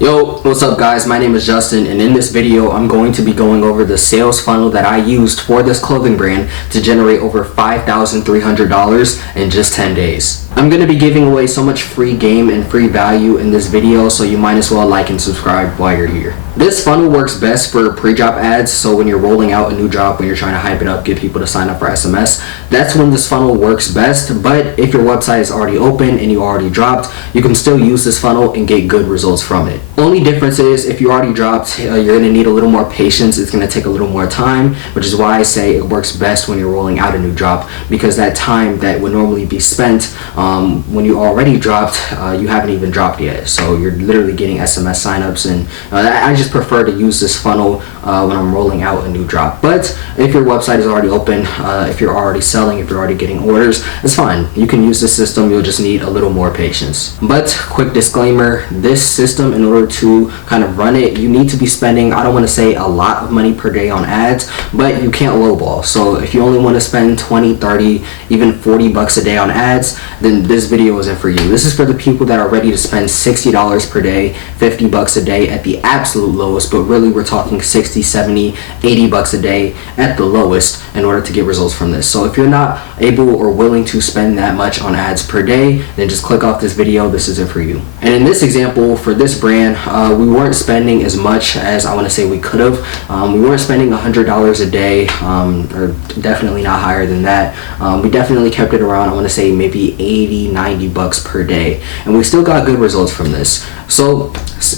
Yo, what's up guys? My name is Justin, and in this video I'm going to be going over the sales funnel that I used for this clothing brand to generate over $5,300 in just 10 days. I'm going to be giving away so much free game and free value in this video, so you might as well like and subscribe while you're here. This funnel works best for pre-drop ads, so when you're rolling out a new drop, when you're trying to hype it up, get people to sign up for SMS, that's when this funnel works best. But if your website is already open and you already dropped, you can still use this funnel and get good results from it. Only difference is if you already dropped, you're going to need a little more patience. It's going to take a little more time, which is why I say it works best when you're rolling out a new drop, because that time that would normally be spent when you already dropped, you haven't even dropped yet. So you're literally getting SMS signups, and I just prefer to use this funnel when I'm rolling out a new drop. But if your website is already open, if you're already selling, if you're already getting orders, it's fine. You can use this system. You'll just need a little more patience. But quick disclaimer, this system, in order to kind of run it, you need to be spending, I don't want to say a lot of money per day on ads, but you can't lowball. So if you only want to spend 20, 30, even 40 bucks a day on ads, then this video isn't for you. This is for the people that are ready to spend $60 per day, 50 bucks a day at the absolute lowest, but really we're talking 60, 70, 80 bucks a day at the lowest in order to get results from this. So if you're not able or willing to spend that much on ads per day, then just click off this video. This isn't for you. And in this example, for this brand, we weren't spending as much as I want to say we could have. We weren't spending $100 a day, or definitely not higher than that. We definitely kept it around, I want to say maybe 80, 90 bucks per day, and we still got good results from this. So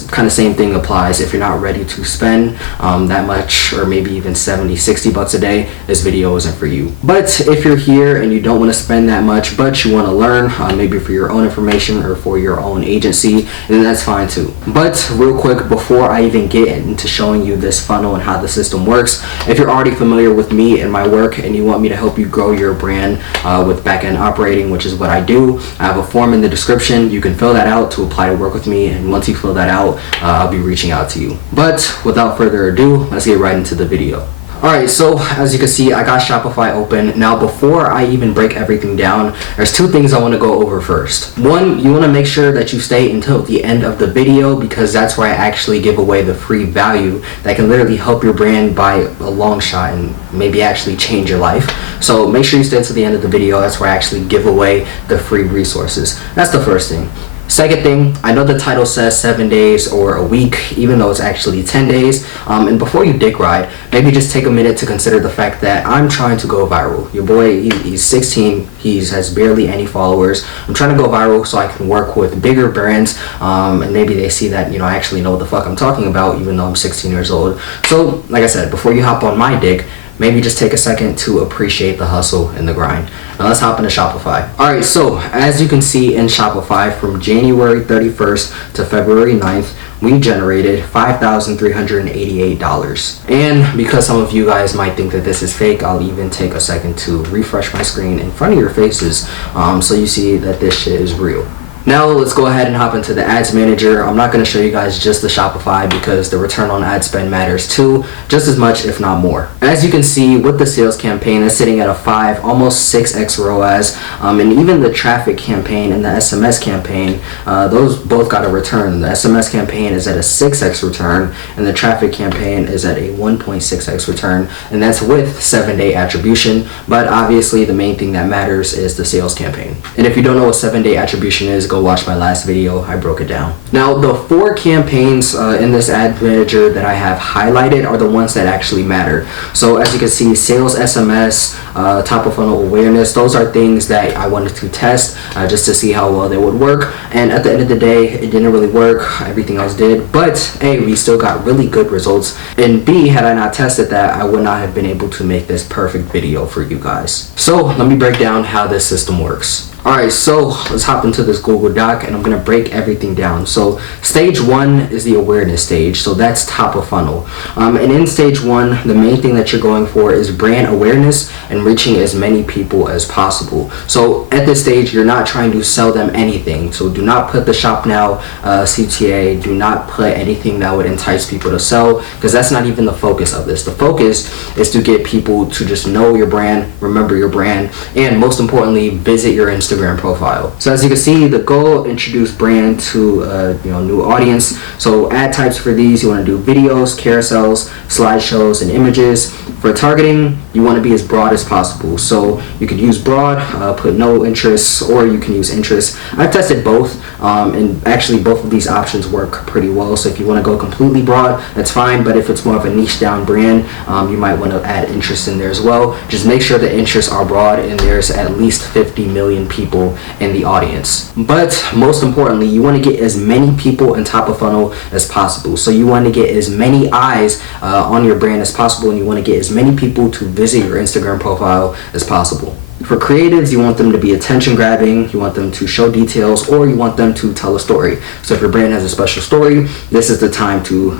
kind of same thing applies. If you're not ready to spend that much, or maybe even 70, 60 bucks a day, this video isn't for you. But if you're here and you don't want to spend that much, but you want to learn, maybe for your own information or for your own agency, then that's fine too. But real quick, before I even get into showing you this funnel and how the system works, if you're already familiar with me and my work and you want me to help you grow your brand with back-end operating, which is what I do, I have a form in the description. You can fill that out to apply to work with me, and once you fill that out, I'll be reaching out to you. But without further ado, let's get right into the video. Alright, so as you can see, I got Shopify open. Now before I even break everything down, there's two things I want to go over first. One, you want to make sure that you stay until the end of the video, because that's where I actually give away the free value that can literally help your brand by a long shot and maybe actually change your life. So make sure you stay to the end of the video. That's where I actually give away the free resources. That's the first thing. Second thing, I know the title says 7 days or a week, even though it's actually 10 days. And before you dick ride, maybe just take a minute to consider the fact that I'm trying to go viral. Your boy, he's 16, he has barely any followers. I'm trying to go viral so I can work with bigger brands, and maybe they see that, I actually know what the fuck I'm talking about, even though I'm 16 years old. So, like I said, before you hop on my dick, maybe just take a second to appreciate the hustle and the grind. Now let's hop into Shopify. Alright, so as you can see in Shopify, from January 31st to February 9th, we generated $5,388. And because some of you guys might think that this is fake, I'll even take a second to refresh my screen in front of your faces so you see that this shit is real. Now let's go ahead and hop into the ads manager. I'm not going to show you guys just the Shopify, because the return on ad spend matters too, just as much if not more. As you can see with the sales campaign, it's sitting at a 5, almost 6x ROAS, and even the traffic campaign and the SMS campaign, those both got a return. The SMS campaign is at a 6x return, and the traffic campaign is at a 1.6x return, and that's with 7-day attribution. But obviously the main thing that matters is the sales campaign. And if you don't know what 7-day attribution is, go watch my last video. I broke it down. Now the 4 campaigns in this ad manager that I have highlighted are the ones that actually matter. So as you can see, sales SMS, top of funnel awareness, those are things that I wanted to test just to see how well they would work. And at the end of the day, it didn't really work. Everything else did. But A, we still got really good results. And B, had I not tested that, I would not have been able to make this perfect video for you guys. So let me break down how this system works. Alright, so let's hop into this Google Doc, and I'm going to break everything down. So stage 1 is the awareness stage, so that's top of funnel. And in stage 1, the main thing that you're going for is brand awareness and reaching as many people as possible. So at this stage, you're not trying to sell them anything. So do not put the shop now CTA, do not put anything that would entice people to sell, because that's not even the focus of this. The focus is to get people to just know your brand, remember your brand, and most importantly, visit your Instagram Instagram profile. So as you can see, the goal, introduce brand to new audience. So ad types for these, you want to do videos, carousels, slideshows, and images. For targeting, you want to be as broad as possible. So you could use broad, put no interests, or you can use interests. I've tested both, and actually both of these options work pretty well. So if you want to go completely broad, that's fine, but if it's more of a niche down brand, you might want to add interest in there as well. Just make sure the interests are broad and there's at least 50 million people in the audience. But most importantly, you want to get as many people in top of funnel as possible. So you want to get as many eyes on your brand as possible, and you want to get as many people to visit your Instagram profile as possible. For creatives, you want them to be attention grabbing, you want them to show details, or you want them to tell a story. So if your brand has a special story, this is the time to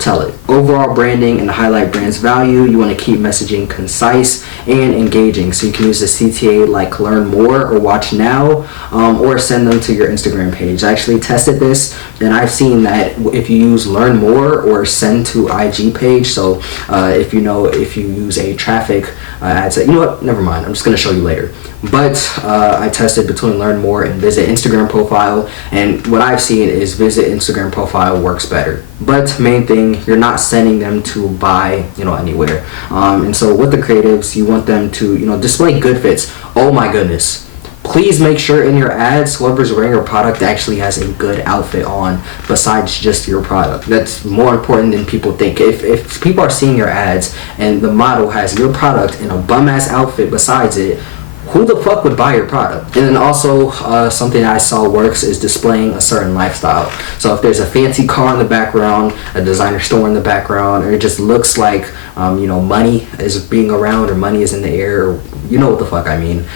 tell it. Overall branding and highlight brand's value, you want to keep messaging concise and engaging. So you can use the CTA like learn more or watch now, or send them to your Instagram page. I actually tested this, and I've seen that if you use learn more or send to IG page, so if you use a traffic ad set, you know what, never mind, I'm just going to show you later. But I tested between learn more and visit Instagram profile, and what I've seen is visit Instagram profile works better. But main thing, you're not sending them to buy anywhere. And so with the creatives, you want them to display good fits. Oh my goodness, please make sure in your ads, whoever's wearing your product actually has a good outfit on besides just your product. That's more important than people think. If people are seeing your ads and the model has your product in a bum-ass outfit besides it, who the fuck would buy your product? And then also something I saw works is displaying a certain lifestyle. So if there's a fancy car in the background, a designer store in the background, or it just looks like money is being around, or money is in the air, or you know what the fuck I mean.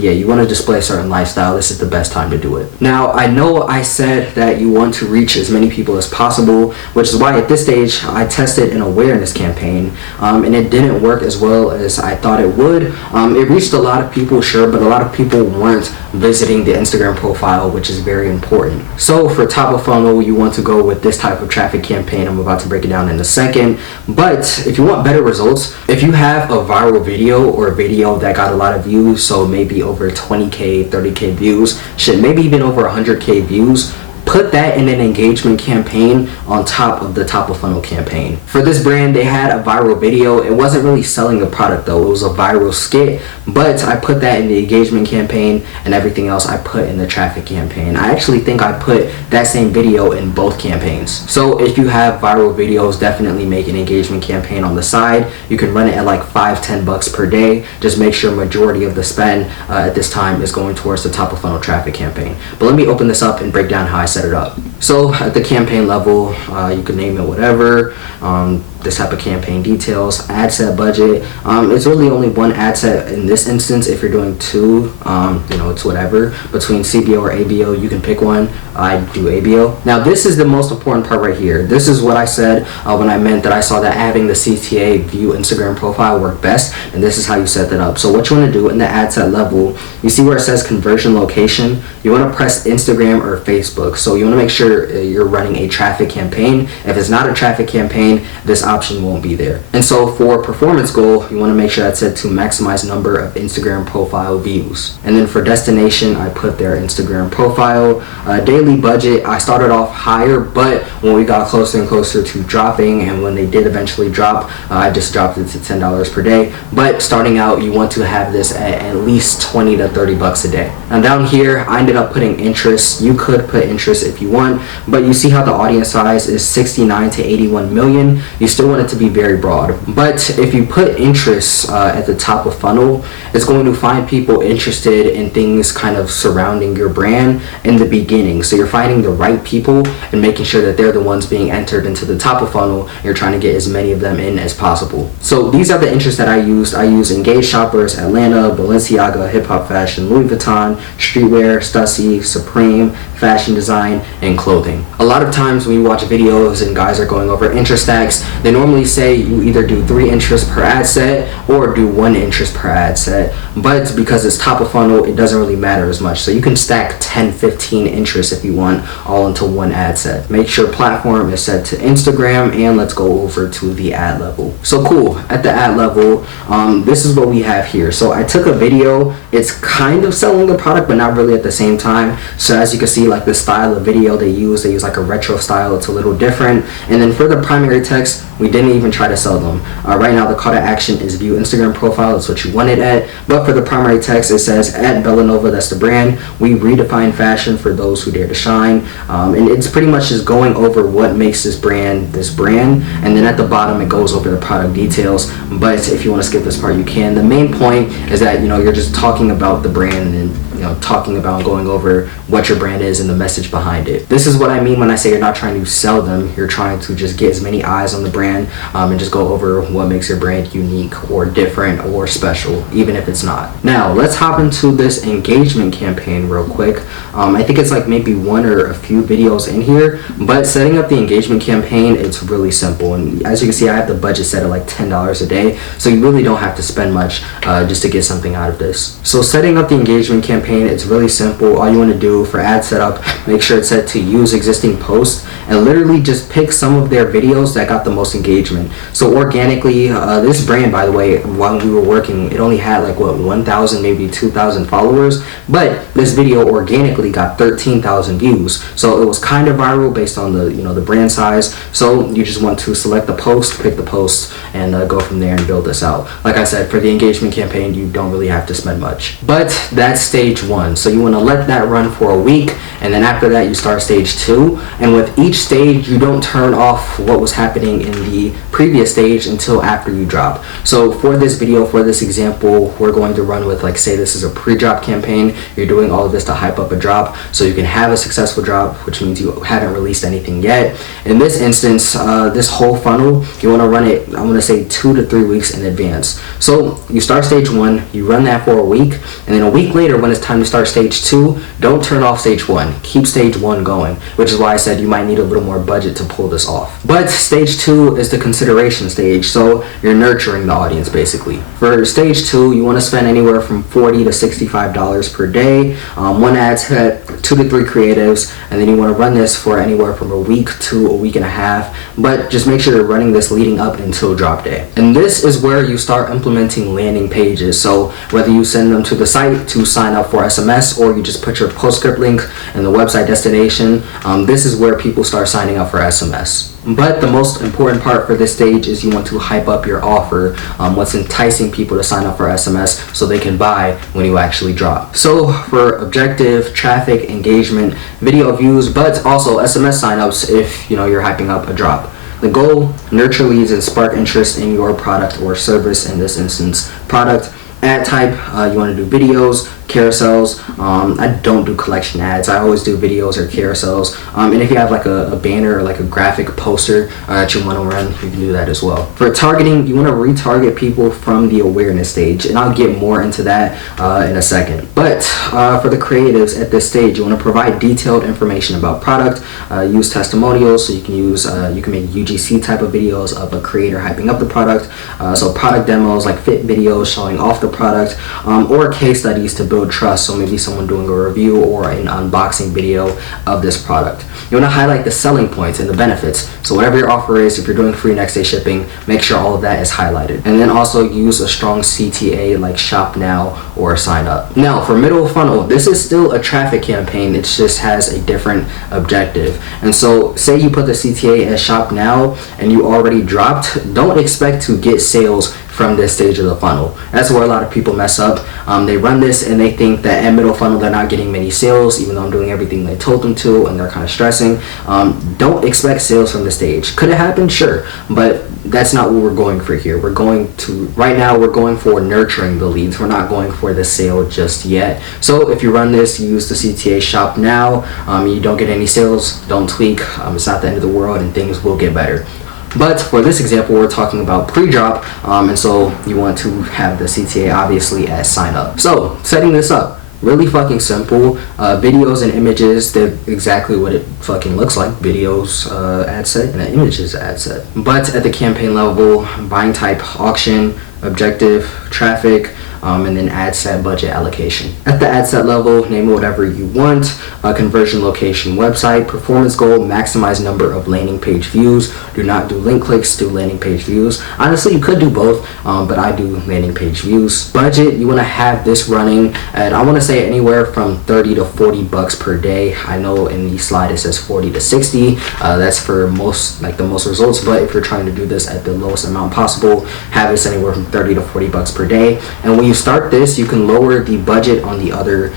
You want to display a certain lifestyle. This is the best time to do it. Now, I know I said that you want to reach as many people as possible, which is why at this stage I tested an awareness campaign, and it didn't work as well as I thought it would. It reached a lot of people, sure, but a lot of people weren't visiting the Instagram profile, which is very important. So for top of funnel, you want to go with this type of traffic campaign. I'm about to break it down in a second. But if you want better results, if you have a viral video or a video that got a lot of views, so maybe over 20k, 30k views, shit, maybe even over 100k views, put that in an engagement campaign on top of the top of funnel campaign. For this brand, they had a viral video. It wasn't really selling the product though, it was a viral skit, but I put that in the engagement campaign, and everything else I put in the traffic campaign. I actually think I put that same video in both campaigns. So if you have viral videos, definitely make an engagement campaign on the side. You can run it at like $5-10 per day. Just make sure majority of the spend at this time is going towards the top of funnel traffic campaign. But let me open this up and break down how I set it up. So at the campaign level, you can name it whatever. This type of campaign details, ad set budget. It's really only one ad set in this instance. If you're doing two, it's whatever. Between CBO or ABO, you can pick one. I do ABO. Now this is the most important part right here. This is what I said when I meant that I saw that having the CTA view Instagram profile work best, and this is how you set that up. So what you want to do in the ad set level, you see where it says conversion location, you want to press Instagram or Facebook. So you want to make sure you're running a traffic campaign. If it's not a traffic campaign, this option won't be there. And so for performance goal, you want to make sure that's set to maximize number of Instagram profile views. And then for destination, I put their Instagram profile. Daily budget, I started off higher, but when we got closer and closer to dropping, and when they did eventually drop, I just dropped it to $10 per day. But starting out, you want to have this at least 20 to 30 bucks a day. Now down here, I ended up putting interest. You could put interest if you want, but you see how the audience size is 69 to 81 million. You still want it to be very broad. But if you put interest at the top of funnel, it's going to find people interested in things kind of surrounding your brand in the beginning. So you're finding the right people and making sure that they're the ones being entered into the top of funnel. You're trying to get as many of them in as possible. So these are the interests that I used. I use engaged shoppers, Atlanta, Balenciaga, hip hop fashion, Louis Vuitton, streetwear, Stussy, Supreme, fashion design, and clothing. A lot of times when you watch videos and guys are going over interest stacks, they normally say you either do 3 interests per ad set or do 1 interest per ad set, but because it's top of funnel, it doesn't really matter as much. So you can stack 10, 15 interests if you want, all into 1 ad set. Make sure platform is set to Instagram, and let's go over to the ad level. So cool, at the ad level, this is what we have here. So I took a video, it's kind of selling the product but not really at the same time. So as you can see, like the style of video they use like a retro style, it's a little different. And then for the primary text, we didn't even try to sell them. Right now the call to action is view Instagram profile, that's what you want it at, but for the primary text it says at Bellanova, that's the brand, we redefine fashion for those who dare to shine. And it's pretty much just going over what makes this brand, and then at the bottom it goes over the product details. But if you want to skip this part, you can. The main point is that you're just talking about the brand and talking about going over what your brand is and the message behind it. This is what I mean when I say you're not trying to sell them, you're trying to just get as many eyes on the brand, and just go over what makes your brand unique or different or special, even if it's not. Now let's hop into this engagement campaign real quick. I think it's like maybe 1 or a few videos in here, but setting up the engagement campaign, it's really simple. And as you can see, I have the budget set at like $10 a day, so you really don't have to spend much just to get something out of this. So setting up the engagement campaign, it's really simple. All you want to do for ad setup, make sure it's set to use existing posts, and literally just pick some of their videos that got the most engagement. So organically, this brand, by the way, while we were working, it only had like 1,000, maybe 2,000 followers, but this video organically got 13,000 views. So it was kind of viral based on the the brand size. So you just want to select the post, pick the post, and go from there and build this out. Like I said, for the engagement campaign, you don't really have to spend much. But that's stage 1. So you want to let that run for a week, and then after that you start stage 2. And with each stage, you don't turn off what was happening in the previous stage until after you drop. So for this video, for this example, we're going to run with, like, say this is a pre-drop campaign. You're doing all of this to hype up a drop so you can have a successful drop, which means you haven't released anything yet. In this instance, this whole funnel, you want to run it, I'm going to say 2 to 3 weeks in advance. So you start stage 1, you run that for a week, and then a week later when it's time to start stage 2, don't turn off stage 1. Keep stage 1 going, which is why I said you might need a little more budget to pull this off. But stage 2 is the consideration stage, so you're nurturing the audience basically. For stage 2, you want to spend anywhere from $40 to $65 per day, 1 ad set, 2 to 3 creatives, and then you want to run this for anywhere from a week to a week and a half, but just make sure you're running this leading up until drop day. And this is where you start implementing landing pages. So whether you send them to the site to sign up for SMS, or you just put your postscript link in the website destination, this is where people start signing up for SMS. But the most important part for this stage is you want to hype up your offer, what's enticing people to sign up for SMS so they can buy when you actually drop. So for objective, traffic, engagement, video views, but also SMS signups if you're hyping up a drop. The goal, nurture leads and spark interest in your product or service, in this instance, product. Ad type, you want to do videos, carousels. I don't do collection ads. I always do videos or carousels. And if you have like a banner or like a graphic poster that you want to run, you can do that as well. For targeting, you want to retarget people from the awareness stage, and I'll get more into that in a second. But for the creatives at this stage, you want to provide detailed information about product, use testimonials, so you can use you can make UGC type of videos of a creator hyping up the product, so product demos like fit videos showing off the product, or case studies to build trust, so maybe someone doing a review or an unboxing video of this product. You want to highlight the selling points and the benefits, so whatever your offer is, if you're doing free next day shipping, make sure all of that is highlighted. And then also use a strong CTA like shop now or sign up. Now for middle funnel, this is still a traffic campaign, it just has a different objective. And so say you put the CTA as shop now and you already dropped, don't expect to get sales from this stage of the funnel. That's where a lot of people mess up. They run this and they think that at middle funnel they're not getting many sales, even though I'm doing everything they told them to, and they're kind of stressing. Don't expect sales from the stage. Could it happen? Sure, but that's not what we're going for here. Right now we're going for nurturing the leads. We're not going for the sale just yet. So if you run this, you use the CTA shop now, you don't get any sales, don't tweak. It's not the end of the world and things will get better. But for this example, we're talking about pre-drop, and so you want to have the CTA obviously as sign up. So setting this up, Really fucking simple. Videos and images, they're exactly what it fucking looks like. Videos, ad set, and an images ad set. But at the campaign level, buying type, auction, objective, traffic, and then ad set budget allocation. At the ad set level, name it whatever you want. Conversion location, website, performance goal, maximize number of landing page views. Do not do link clicks, do landing page views. Honestly, you could do both, but I do landing page views. Budget, you want to have this running at, I want to say, anywhere from 30 to 40 bucks per day. I know in the slide it says 40 to 60. That's for most, like the most results, but if you're trying to do this at the lowest amount possible, have this anywhere from 30 to 40 bucks per day. And when you start this, you can lower the budget on the other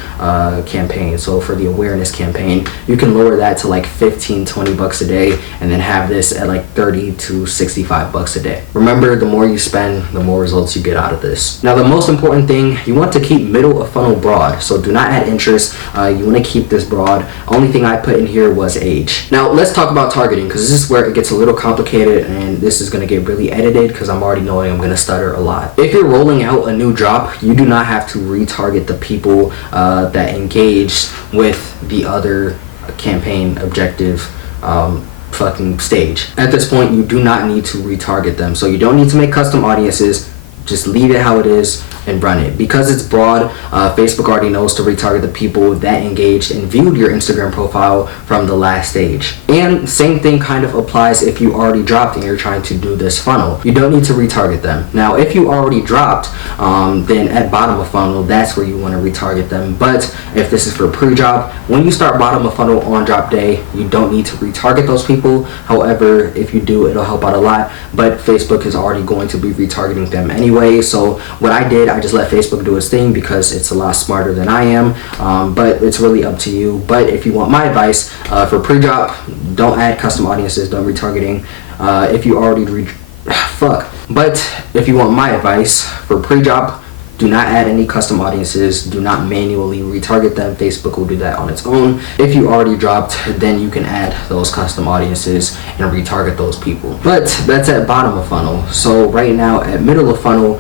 campaign. So for the awareness campaign, you can lower that to like 15-20 bucks a day, and then have this at like 30 to 65 bucks a day. Remember, the more you spend, the more results you get out of this. Now, the most important thing, you want to keep middle of funnel broad. So do not add interest. You want to keep this broad. Only thing I put in here was age. Now let's talk about targeting, because this is where it gets a little complicated, and this is going to get really edited because I'm already knowing I'm going to stutter a lot. If you're rolling out a new drop, you do not have to retarget the people that engaged with the other campaign objective fucking stage. At this point, you do not need to retarget them. So you don't need to make custom audiences. Just leave it how it is and run it. Because it's broad, Facebook already knows to retarget the people that engaged and viewed your Instagram profile from the last stage. And same thing kind of applies if you already dropped and you're trying to do this funnel. You don't need to retarget them. Now, if you already dropped, then at bottom of funnel, that's where you want to retarget them. But if this is for pre-drop, when you start bottom of funnel on drop day, you don't need to retarget those people. However, if you do, it'll help out a lot. But Facebook is already going to be retargeting them anyway. So what I did, I just let Facebook do its thing because it's a lot smarter than I am, but it's really up to you. But if you want my advice for pre-drop, don't add custom audiences, don't retargeting. If you already but if you want my advice for pre-drop, do not add any custom audiences. Do not manually retarget them. Facebook will do that on its own. If you already dropped, then you can add those custom audiences and retarget those people. But that's at bottom of funnel. So right now at middle of funnel,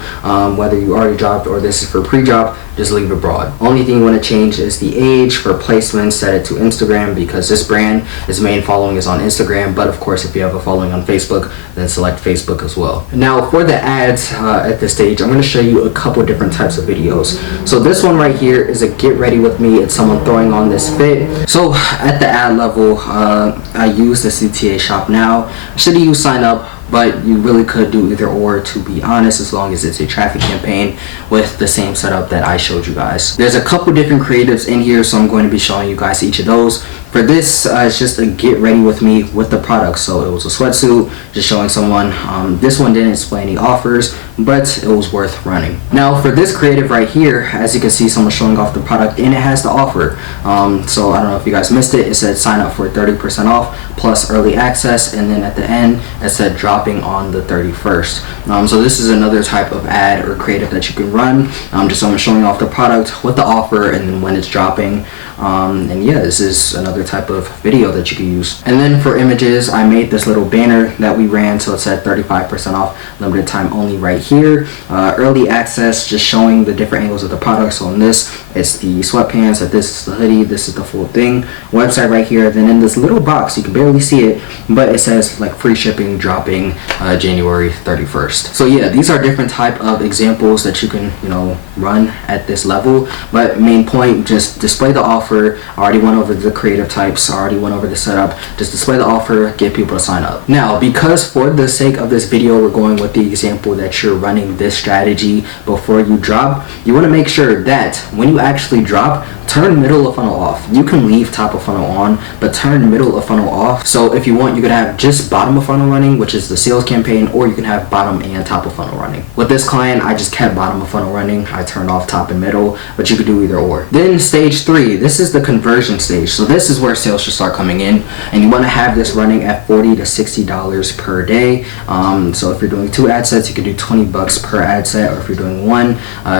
whether you already dropped or this is for pre-drop, just leave it broad. Only thing you want to change is the age. For placement, set it to Instagram, because this brand, its main following is on Instagram. But of course, if you have a following on Facebook, then select Facebook as well. Now for the ads at this stage, I'm going to show you a couple different types of videos. So this one right here is a get ready with me. It's someone throwing on this fit. So at the ad level, I use the CTA shop now. I should have used sign up, but you really could do either or, to be honest, as long as it's a traffic campaign with the same setup that I showed you guys. There's a couple different creatives in here, so I'm going to be showing you guys each of those. For this, it's just a get ready with me with the product. So it was a sweatsuit, just showing someone. This one didn't display any offers, but it was worth running. Now for this creative right here, as you can see, someone showing off the product and it has the offer. So I don't know if you guys missed it. It said sign up for 30% off plus early access, and then at the end it said dropping on the 31st. So this is another type of ad or creative that you can run. Just someone showing off the product with the offer and then when it's dropping. And yeah, this is another type of video that you can use. And then for images, I made this little banner that we ran, so it said 35% off, limited time only right here. Early access, just showing the different angles of the product. So in this, it's the sweatpants, this is the hoodie, this is the full thing. Website right here. Then in this little box, you can barely see it, but it says like free shipping, dropping January 31st. So yeah, these are different type of examples that you can, run at this level. But main point, just display the offer. I already went over the creative types, I already went over the setup. Just display the offer, get people to sign up. Now, because for the sake of this video, we're going with the example that you're running this strategy before you drop, you want to make sure that when you actually drop, turn middle of funnel off. You can leave top of funnel on, but turn middle of funnel off. So if you want, you could have just bottom of funnel running, which is the sales campaign, or you can have bottom and top of funnel running. With this client, I just kept bottom of funnel running. I turned off top and middle, but you could do either or. Then stage 3, this is the conversion stage. So this is where sales should start coming in, and you want to have this running at $40 to $60 per day. So if you're doing 2 ad sets, you can do $20 per ad set, or if you're doing one,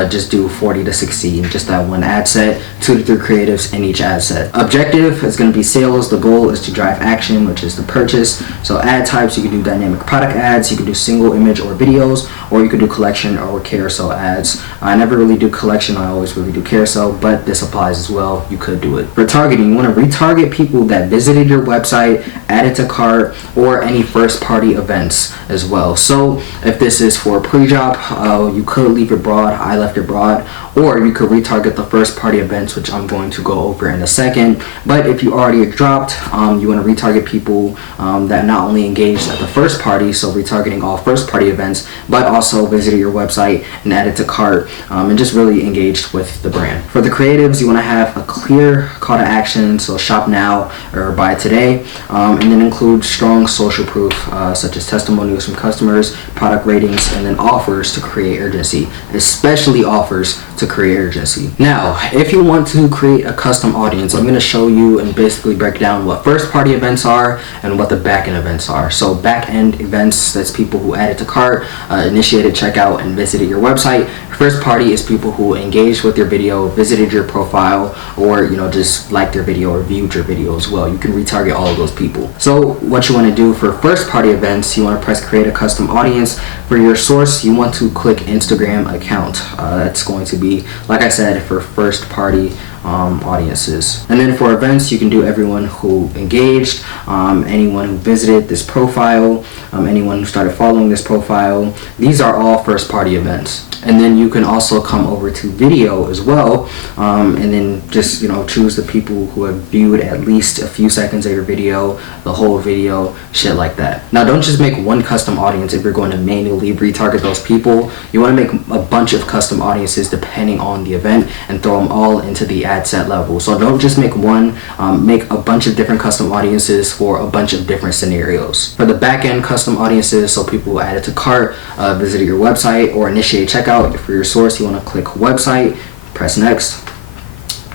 just do 40 to 60 in just that one ad set, 2 to 3 creatives in each ad set. Objective is going to be sales. The goal is to drive action, which is the purchase. So ad types, you can do dynamic product ads, you can do single image or videos, or you can do collection or carousel ads. I never really do collection, I always really do carousel, but this applies as well. You could do it. For targeting, you want to retarget people that visited your website, added to cart, or any first party events as well. So if this is for pre-drop, you could leave it broad. I left it broad. Or you could retarget the first party events, which I'm going to go over in a second. But if you already dropped, you want to retarget people that not only engaged at the first party, so retargeting all first party events, but also visited your website and added to cart, and just really engaged with the brand. For the creatives, you want to have a clear call to action, so shop now or buy today, and then include strong social proof, such as testimonials from customers, product ratings, and then offers to create urgency, especially offers to create urgency. Now, if you want to create a custom audience, I'm going to show you and basically break down what first party events are and what the back end events are. So back end events, that's people who added to cart, initiated checkout, and visited your website. First party is people who engaged with your video, visited your profile, or just liked your video or viewed your video as well. You can retarget all of those people. So what you want to do for first party events, you want to press create a custom audience. For your source, you want to click Instagram account. That's going to be, like I said, for first party audiences. And then for events, you can do everyone who engaged, anyone who visited this profile, anyone who started following this profile. These are all first party events. And then you can also come over to video as well, and then just choose the people who have viewed at least a few seconds of your video, the whole video, shit like that. Now don't just make one custom audience if you're going to manually retarget those people. You want to make a bunch of custom audiences depending on the event and throw them all into the ad set level. So don't just make one, make a bunch of different custom audiences for a bunch of different scenarios. For the back end custom audiences, so people who added to cart, visited your website, or initiate checkout. For your source, you want to click website, press next.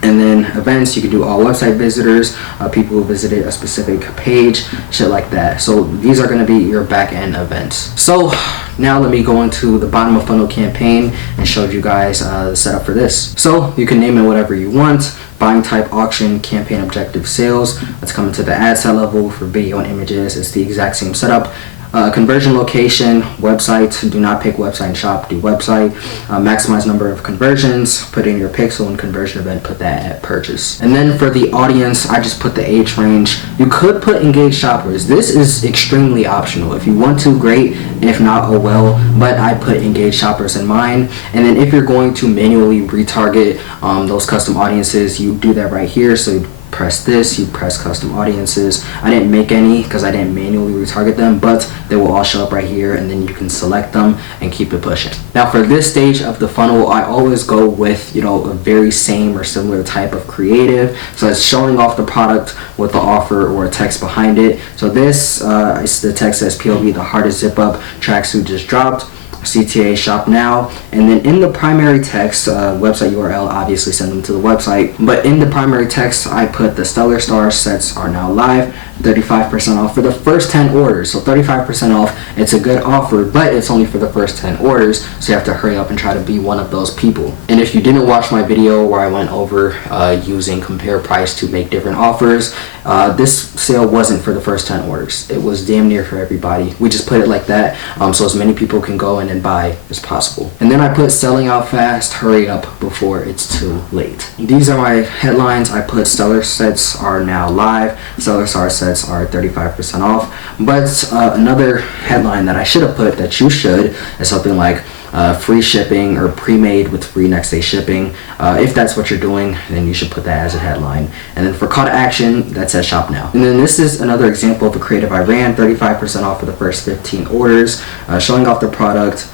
And then events, you can do all website visitors, people who visited a specific page, shit like that. So these are going to be your back end events. So now let me go into the bottom of funnel campaign and show you guys the setup for this. So you can name it whatever you want. Buying type, auction, campaign objective, sales. Let's come into the ad set level. For video and images, it's the exact same setup. Conversion location, website, do not pick website and shop, do website. Maximize number of conversions, put in your pixel, and conversion event, put that at purchase. And then for the audience, I just put the age range. You could put engaged shoppers. This is extremely optional. If you want to, great. If not, oh well. But I put engaged shoppers in mine. And then if you're going to manually retarget those custom audiences, you do that right here. So you press this, you press custom audiences. I didn't make any because I didn't manually retarget them, but they will all show up right here, and then you can select them and keep it pushing. Now for this stage of the funnel, I always go with a very same or similar type of creative. So it's showing off the product with the offer or a text behind it. So this the text says POV, the hardest zip up tracksuit just dropped. CTA shop now, and then in the primary text, website URL, obviously send them to the website, but in the primary text I put the Stellar Star sets are now live, 35% off for the first 10 orders. So 35% off, it's a good offer, but it's only for the first 10 orders, so you have to hurry up and try to be one of those people. And if you didn't watch my video where I went over using compare price to make different offers, this sale wasn't for the first 10 orders. It was damn near for everybody. We just put it like that, so as many people can go in and buy as possible. And then I put selling out fast, hurry up before it's too late. These are my headlines. I put Stellar sets are now live, Stellar Star sets are 35% off. But another headline that I should have put that you should is something like free shipping or pre-made with free next day shipping. If that's what you're doing, then you should put that as a headline. And then for call to action, that says shop now. And then this is another example of a creative I ran, 35% off for the first 15 orders, showing off the product,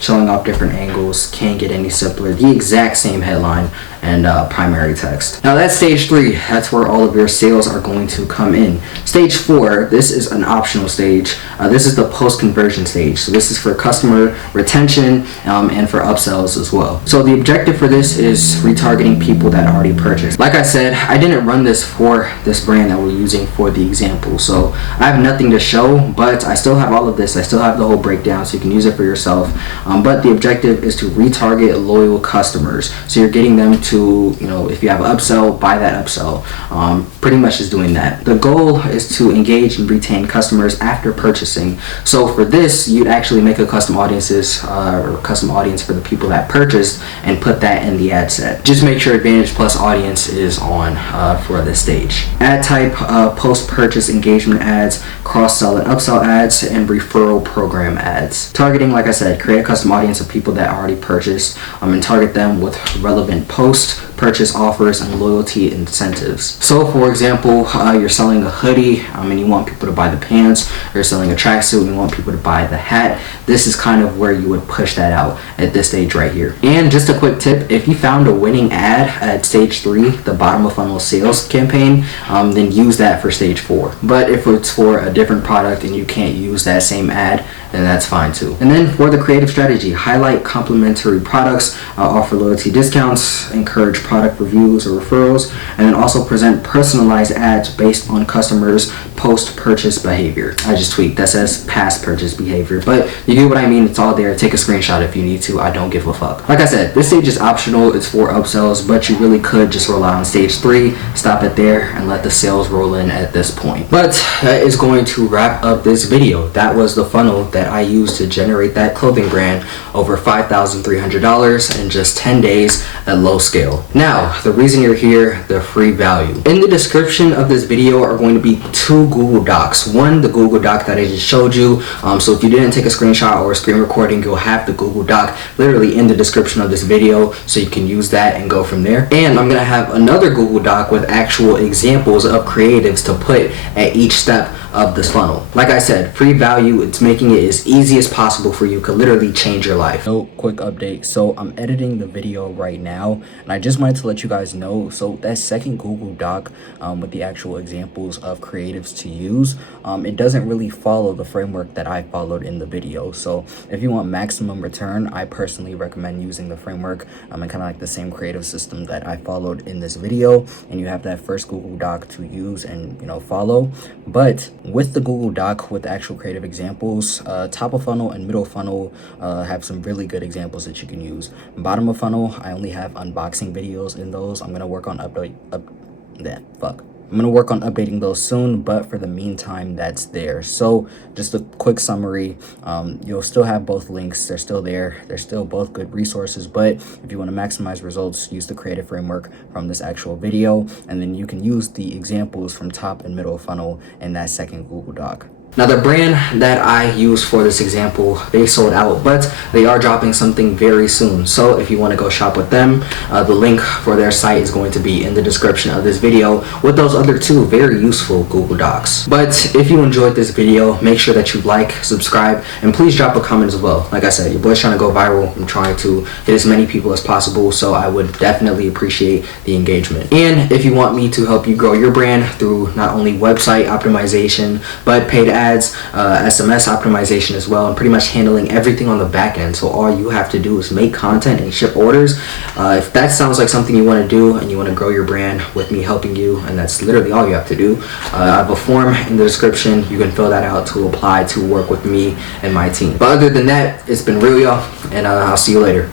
showing off different angles, can't get any simpler. The exact same headline and primary text. Now that's stage 3. That's where all of your sales are going to come in. Stage 4, this is an optional stage. This is the post-conversion stage. So this is for customer retention and for upsells as well. So the objective for this is retargeting people that already purchased. Like I said, I didn't run this for this brand that we're using for the example, so I have nothing to show, but I still have all of this. I still have the whole breakdown, so you can use it for yourself. But the objective is to retarget loyal customers. So you're getting them to, if you have an upsell, buy that upsell. Pretty much is doing that. The goal is to engage and retain customers after purchasing. So for this, you'd actually make a custom audiences or custom audience for the people that purchased and put that in the ad set. Just make sure Advantage Plus audience is on for this stage. Ad type, post-purchase engagement ads, cross-sell and upsell ads, and referral program ads. Targeting, like I said, create a custom audience of people that already purchased and target them with relevant post-purchase offers and loyalty incentives. So for example, you're selling a hoodie and you want people to buy the pants, or you're selling a tracksuit and you want people to buy the hat. This is kind of where you would push that out at this stage right here. And just a quick tip, if you found a winning ad at stage 3, the bottom of funnel sales campaign, then use that for stage 4. But if it's for a different product and you can't use that same ad, then that's fine too. And then for the creative strategy, highlight complementary products, offer loyalty discounts, encourage product reviews or referrals, and then also present personalized ads based on customers' post-purchase behavior. I just tweaked, that says past purchase behavior, but you get what I mean. It's all there. Take a screenshot if you need to. I don't give a fuck. Like I said, this stage is optional. It's for upsells, but you really could just rely on stage 3, stop it there, and let the sales roll in at this point. But that is going to wrap up this video. That was the funnel that I used to generate that clothing brand over $5,300 in just 10 days at low scale. Now, the reason you're here, the free value. In the description of this video are going to be 2 Google Docs. One, the Google Doc that I just showed you. So if you didn't take a screenshot or a screen recording, you'll have the Google Doc literally in the description of this video, so you can use that and go from there. And I'm gonna have another Google Doc with actual examples of creatives to put at each step of this funnel. Like I said, free value, it's making it as easy as possible for you. Could literally change your life. So quick update. So I'm editing the video right now, and I just wanted to let you guys know, so that second Google Doc with the actual examples of creatives to use, it doesn't really follow the framework that I followed in the video. So if you want maximum return, I personally recommend using the framework and kind of like the same creative system that I followed in this video, and you have that first Google Doc to use and follow. But with the Google Doc with the actual creative examples, top of funnel and middle funnel have some really good examples that you can use. Bottom of funnel, I only have unboxing videos in those. I'm gonna work on I'm gonna work on updating those soon, but for the meantime, that's there. So just a quick summary, you'll still have both links. They're still there. They're still both good resources, but if you want to maximize results, use the creative framework from this actual video, and then you can use the examples from top and middle funnel in that second Google Doc. Now the brand that I used for this example, they sold out, but they are dropping something very soon. So if you want to go shop with them, the link for their site is going to be in the description of this video with those other 2 very useful Google Docs. But if you enjoyed this video, make sure that you like, subscribe, and please drop a comment as well. Like I said, your boy's trying to go viral. I'm trying to get as many people as possible, so I would definitely appreciate the engagement. And if you want me to help you grow your brand through not only website optimization, but paid ads, SMS optimization as well, and pretty much handling everything on the back end. So all you have to do is make content and ship orders. If that sounds like something you want to do and you want to grow your brand with me helping you, and that's literally all you have to do, I have a form in the description. You can fill that out to apply to work with me and my team. But other than that, it's been real, y'all, and I'll see you later.